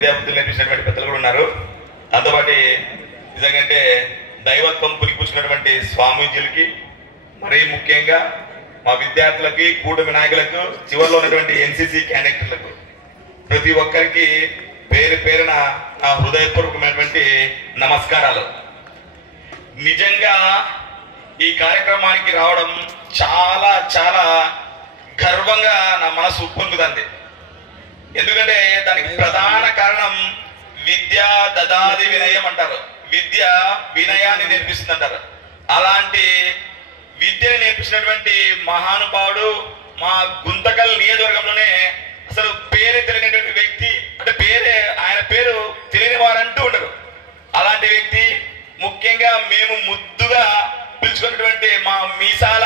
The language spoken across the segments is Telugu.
విద్యార్థులు నేర్పించినటువంటి పెద్దలు కూడా ఉన్నారు. దాంతోపాటు నిజంగా దైవత్వం పులిపుచ్చినటువంటి స్వామీజీలకి, మరీ ముఖ్యంగా మా విద్యార్థులకి, కూటమి నాయకులకు, చివరిలో ఉన్నటువంటి ఎన్సీసీ క్యాండిడేట్లకు ప్రతి ఒక్కరికి పేరు పేరున నా హృదయపూర్వకమైనటువంటి నమస్కారాలు. నిజంగా ఈ కార్యక్రమానికి రావడం చాలా చాలా గర్వంగా నా మనసు ఉప్పొంగుతుంది. ఎందుకంటే దానికి ప్రధాన కారణం విద్య దదాది వినయం అంటారు. విద్య వినయాన్ని నేర్పిస్తుంది అంటారు. అలాంటి విద్యని నేర్పించినటువంటి మహానుభావుడు మా గుంతకల్ నియోజకవర్గంలోనే అసలు పేరు తెలియనటువంటి వ్యక్తి, అంటే ఆయన పేరు తెలియని వారంటూ ఉండరు. అలాంటి వ్యక్తి, ముఖ్యంగా మేము ముద్దుగా పిలుచుకున్నటువంటి మా మీసాల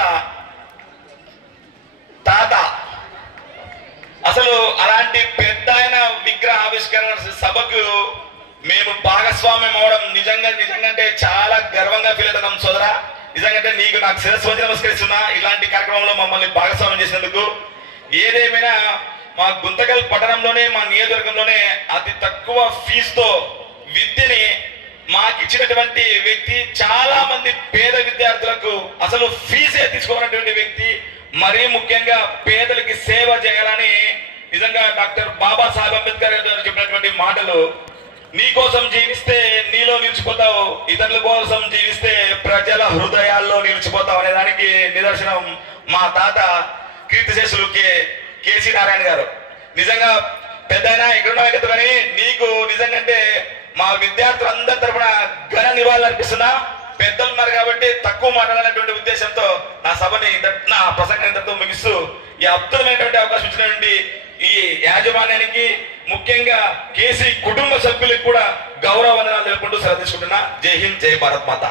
తాత, అసలు అలాంటి పెద్ద ఆయన విగ్రహ ఆవిష్కరణ సభకు మేము భాగస్వామ్యం అవడం నిజంగా అంటే చాలా గర్వంగా ఫీల్ అవుతున్నాం సోదరా. నిజంగా నీకు నాకు శిరస్సు వంచి నమస్కరిస్తున్నా ఇలాంటి కార్యక్రమంలో మమ్మల్ని భాగస్వామ్యం చేసినందుకు. ఏదేమైనా మా గుంతకల్ పట్టణంలోనే, మా నియోజకవర్గంలోనే అతి తక్కువ ఫీజుతో విద్యని మాకిచ్చినటువంటి వ్యక్తి, చాలా మంది పేద విద్యార్థులకు అసలు ఫీజే తీసుకోనటువంటి వ్యక్తి, మరీ ముఖ్యంగా పేదలకి సేవ చేయాలని నిజంగా డాక్టర్ బాబాసాహెబ్ అంబేద్కర్ గారు చెప్పినటువంటి మాటలు, నీ కోసం జీవిస్తే నీలో నిలిచిపోతావు, ఇతరుల కోసం జీవిస్తే ప్రజల హృదయాల్లో నిలిచిపోతావు అనే దానికి నిదర్శనం మా తాత కీర్తిశేషులు కేసీ నారాయణ గారు. నిజంగా పెద్దయినా ఎక్కడున్నా కానీ నీకు నిజంగా మా విద్యార్థులందరి తరఫున ఘన నివాళులు అర్పిస్తున్నా. పెద్దలు ఉన్నారు కాబట్టి తక్కువ మాట్లాడాలనేటువంటి ఉద్దేశంతో నా ప్రసంగం ఇంతతో ముగిస్తూ ఈ అద్భుతమైనటువంటి అవకాశం ఇచ్చినటువంటి ఈ యాజమాన్యానికి, ముఖ్యంగా కేసీ కుటుంబ సభ్యులకు కూడా గౌరవ వందనాలు తెలుపుకుంటూ సెలవు తీసుకుంటున్నా. జై హింద్, జై భారత్ మాత.